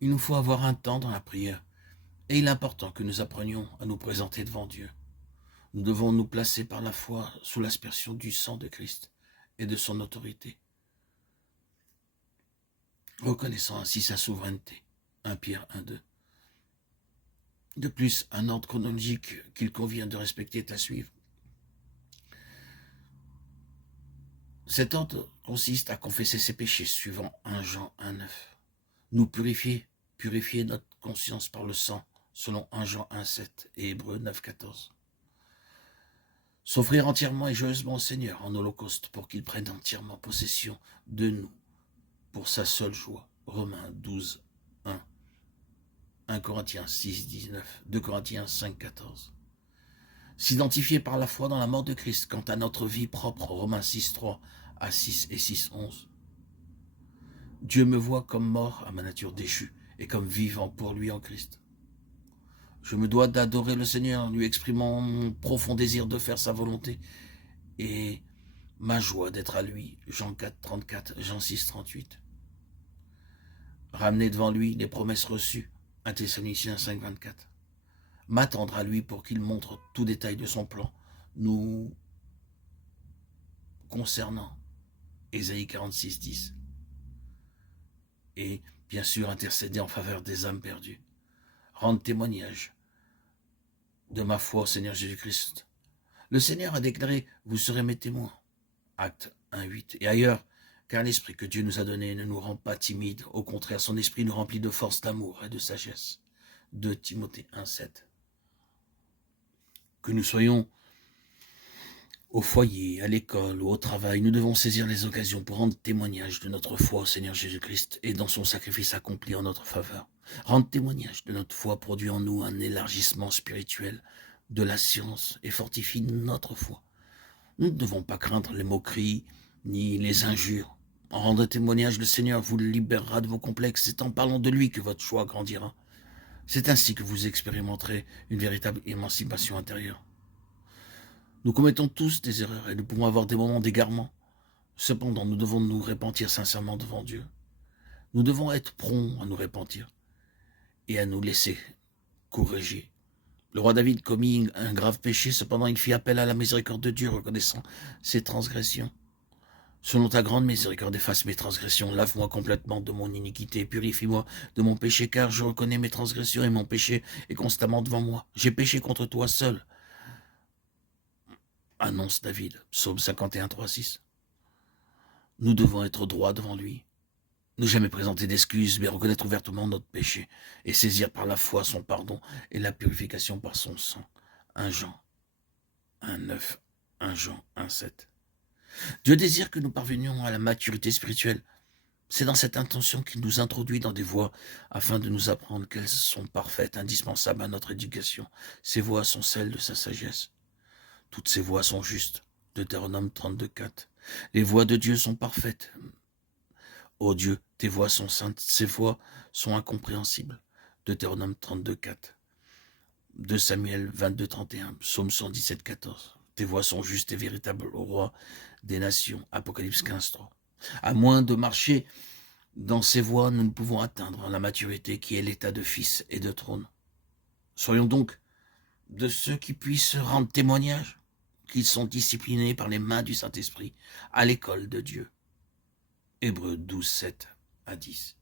Il nous faut avoir un temps dans la prière, et il est important que nous apprenions à nous présenter devant Dieu. Nous devons nous placer par la foi sous l'aspersion du sang de Christ et de son autorité, reconnaissant ainsi sa souveraineté. 1 Pierre 1,2. De plus, un ordre chronologique qu'il convient de respecter est à suivre. Cet ordre consiste à confesser ses péchés, suivant 1 Jean 1,9. Nous purifier notre conscience par le sang, selon 1 Jean 1,7 et Hébreux 9,14. S'offrir entièrement et joyeusement au Seigneur en holocauste pour qu'il prenne entièrement possession de nous pour sa seule joie. Romains 12, 1. 1 Corinthiens 6, 19. 2 Corinthiens 5, 14. S'identifier par la foi dans la mort de Christ quant à notre vie propre. Romains 6, 3 à 6 et 6, 11. Dieu me voit comme mort à ma nature déchue et comme vivant pour lui en Christ. Je me dois d'adorer le Seigneur en lui exprimant mon profond désir de faire sa volonté et ma joie d'être à lui. Jean 4, 34, Jean 6, 38. Ramener devant lui les promesses reçues. 1 Thessaloniciens 5, 24. M'attendre à lui pour qu'il montre tout détail de son plan nous concernant. Ésaïe 46, 10. Et bien sûr intercéder en faveur des âmes perdues. Rendre témoignage de ma foi au Seigneur Jésus-Christ. Le Seigneur a déclaré, vous serez mes témoins. Acte 1,8. Et ailleurs, car l'esprit que Dieu nous a donné ne nous rend pas timides. Au contraire, son esprit nous remplit de force, d'amour et de sagesse. 2 Timothée 1,7. Que nous soyons au foyer, à l'école ou au travail, nous devons saisir les occasions pour rendre témoignage de notre foi au Seigneur Jésus-Christ et dans son sacrifice accompli en notre faveur. Rendre témoignage de notre foi produit en nous un élargissement spirituel de la science et fortifie notre foi. Nous ne devons pas craindre les moqueries ni les injures. En rendant témoignage, le Seigneur vous libérera de vos complexes. C'est en parlant de lui que votre foi grandira. C'est ainsi que vous expérimenterez une véritable émancipation intérieure. Nous commettons tous des erreurs et nous pouvons avoir des moments d'égarement. Cependant, nous devons nous repentir sincèrement devant Dieu. Nous devons être prompts à nous repentir et à nous laisser corriger. Le roi David commit un grave péché, cependant il fit appel à la miséricorde de Dieu, reconnaissant ses transgressions. Selon ta grande miséricorde, efface mes transgressions, lave-moi complètement de mon iniquité, purifie-moi de mon péché, car je reconnais mes transgressions et mon péché est constamment devant moi. J'ai péché contre toi seul, annonce David, psaume 51, 3, 6. Nous devons être droits devant lui, ne jamais présenter d'excuses, mais reconnaître ouvertement notre péché et saisir par la foi son pardon et la purification par son sang. 1 Jean 1, 9, 1 Jean 1, 7. Dieu désire que nous parvenions à la maturité spirituelle. C'est dans cette intention qu'il nous introduit dans des voies afin de nous apprendre qu'elles sont parfaites, indispensables à notre éducation. Ces voies sont celles de sa sagesse. Toutes ces voies sont justes. Deutéronome 32, 4. Les voies de Dieu sont parfaites. Ô Dieu, tes voies sont saintes, ces voies sont incompréhensibles. Deutéronome 32, 4. 2 Samuel 22, 31. Psaume 117, 14. Tes voies sont justes et véritables, ô roi des nations. Apocalypse 15, 3. À moins de marcher dans ces voies, nous ne pouvons atteindre la maturité qui est l'état de fils et de trône. Soyons donc de ceux qui puissent rendre témoignage qu'ils sont disciplinés par les mains du Saint-Esprit à l'école de Dieu. Hébreux 12, 7 à 10.